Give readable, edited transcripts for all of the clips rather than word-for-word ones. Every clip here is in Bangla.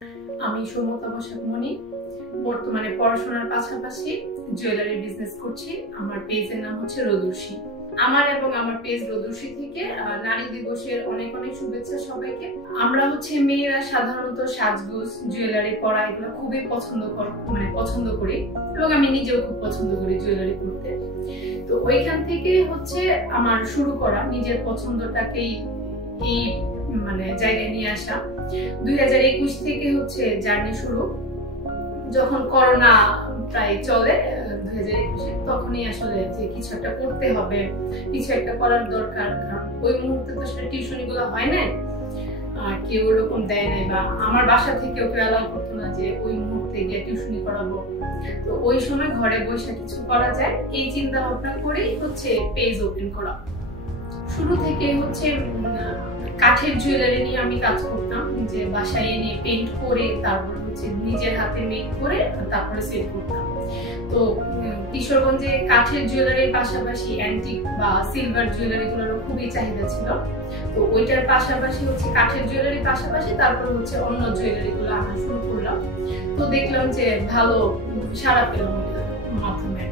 আমি সৌম্যতা বসাক মনি বর্তমানে পড়াশোনার পাশাপাশি জুয়েলারি বিজনেস করছি। আমার পেজের নাম হচ্ছে রোদর্শী। আমার এবং আমার পেজ রোদর্শী থেকে নারী দিবসের অনেক অনেক শুভেচ্ছা সবাইকে। আমরা মেয়েরা সাধারণত সাজগোজ জুয়েলারি পরা এগুলো খুবই পছন্দ করি এবং আমি নিজেও খুব পছন্দ করি জুয়েলারি পরতে। তো ওইখান থেকে আমার শুরু করা নিজের পছন্দটাকেই এই জায়গায় নিয়ে আসা। 2021 থেকে জার্নি শুরু। যখন করোনা প্রায় চলে 2021-এ, তখনই আসলে যে কিছু একটা করতে হবে, কিছু একটা করার দরকার। কারণ ওই মুহূর্তে তো আসলে টিউশনি গুলো হয় না, কেউ ওরকম দেয় নাই, বা আমার বাসা থেকে কেউ অ্যালাউ করতো না যে ওই মুহূর্তে গিয়ে টিউশনি করাবো। তো ওই সময় ঘরে বসে কিছু করা যায়, এই চিন্তা ভাবনা করেই পেজ ওপেন করা। শুরু থেকে কাঠের জুয়েলারি নিয়ে আমি কাজ করতাম, যে বাসায় এনে পেইন্ট করে তারপর নিজের হাতে মেক করে তারপরে সেল করতাম। তো কিশোরগঞ্জে কাঠের জুয়েলারির পাশাপাশি অ্যান্টিক বা সিলভার জুয়েলারি গুলোর খুবই চাহিদা ছিল। তো ওইটার পাশাপাশি কাঠের জুয়েলারির পাশাপাশি তারপর অন্য জুয়েলারি গুলো আনা শুরু করলাম। তো দেখলাম যে ভালো সাড়া পেলাম মাধ্যমে।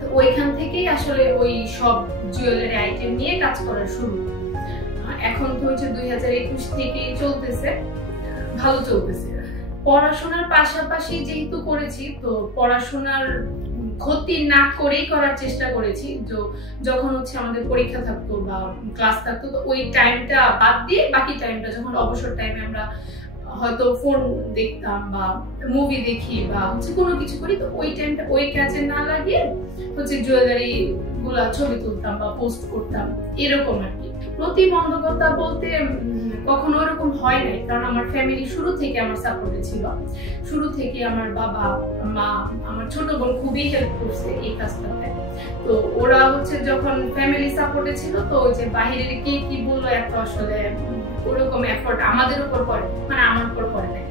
তো ওইখান থেকেই আসলে ওই সব জুয়েলারি আইটেম নিয়ে কাজ করা শুরু। এখন তো 2021 থেকে চলতেছে, ভালো চলতেছে। পড়াশোনার পাশাপাশি যেহেতু করেছি, তো পড়াশোনার ক্ষতি না করেই করার চেষ্টা করেছি। যখন আমাদের পরীক্ষা থাকতো বা ক্লাস থাকতো, তো ওই টাইমটা বাদ দিয়ে বাকি টাইমটা, যখন অবসর টাইমে আমরা হয়তো ফোন দেখতাম বা মুভি দেখি বা কোনো কিছু করি, তো ওই টাইমটা ওই কাজে না লাগিয়ে জুয়েলারি গুলা ছবি তুলতাম বা পোস্ট করতাম, এরকম আর কি। প্রতিবন্ধকতা বলতে কখনো এরকম হয় নাই, কারণ আমার ফ্যামিলি শুরু থেকে আমার সাপোর্টে ছিল। শুরু থেকে আমার বাবা মা, আমার ছোট বোন খুবই হেল্প করছে এই কাজটাতে। তো ওরা যখন ফ্যামিলি সাপোর্টে ছিল, তো বাহিরের কে কি বললো এত আসলে ওরকম এফোর্ট আমাদের উপর পড়ে, আমার উপর পড়ে নাই।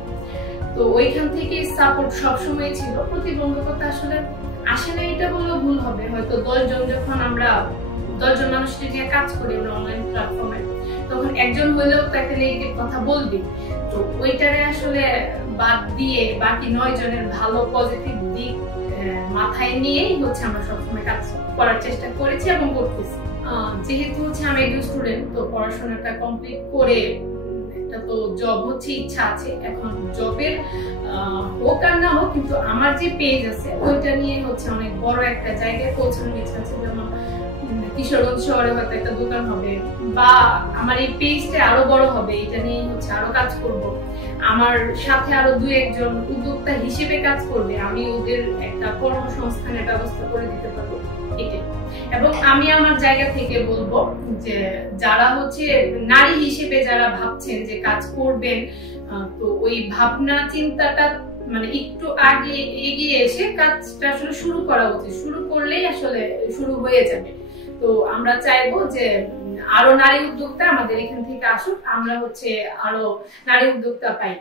তো ওইখান থেকে সাপোর্ট সবসময় ছিল। প্রতিবন্ধকতা আসলে আসে না এটা বললেও ভুল হবে। হয়তো 10 জন যখন আমরা 10 জন মানুষকে নিয়ে কাজ করি আমরা অনলাইন প্ল্যাটফর্মে, তখন একজন হলেও তো একটা নেগেটিভ কথা বলবি। তো ওইটারে আসলে বাদ দিয়ে বাকি 9 জনের ভালো পজিটিভ দিক মাথায় নিয়েই আমরা সবসময় কাজ করার চেষ্টা করেছি এবং করতেছি। যেহেতু আমি একজন স্টুডেন্ট, তো পড়াশোনাটা কমপ্লিট করে একটা তো জব ইচ্ছা আছে। এখন জবের হোক আর না হোক, কিন্তু আমার যে পেজ আছে ওইটা নিয়ে অনেক বড় একটা জায়গায় পৌঁছানোর ইচ্ছা আছে। যেমন কিশোরগঞ্জ শহরে হয়তো একটা দোকান হবে, বা আমার এই পেজটা আরো বড় হবে, এটা নিয়ে আরো কাজ করব। আমার সাথে আরো 2-1 জন উদ্যোক্তা হিসেবে কাজ করবে, আমি ওদের একটা কর্মসংস্থানের ব্যবস্থা করে দিতে পারবো, এটাই। এবং আমি আমার জায়গা থেকে বলবো যে যারা নারী হিসেবে যারা ভাবছেন যে কাজ করবেন, তো ওই ভাবনা চিন্তাটা একটু আগে এগিয়ে এসে কাজটা আসলে শুরু করা উচিত। শুরু করলেই আসলে শুরু হয়ে যাবে। তো আমরা চাইবো যে আরো নারী উদ্যোক্তা আমাদের এখান থেকে আসুক, আমরা আরো নারী উদ্যোক্তা পাই।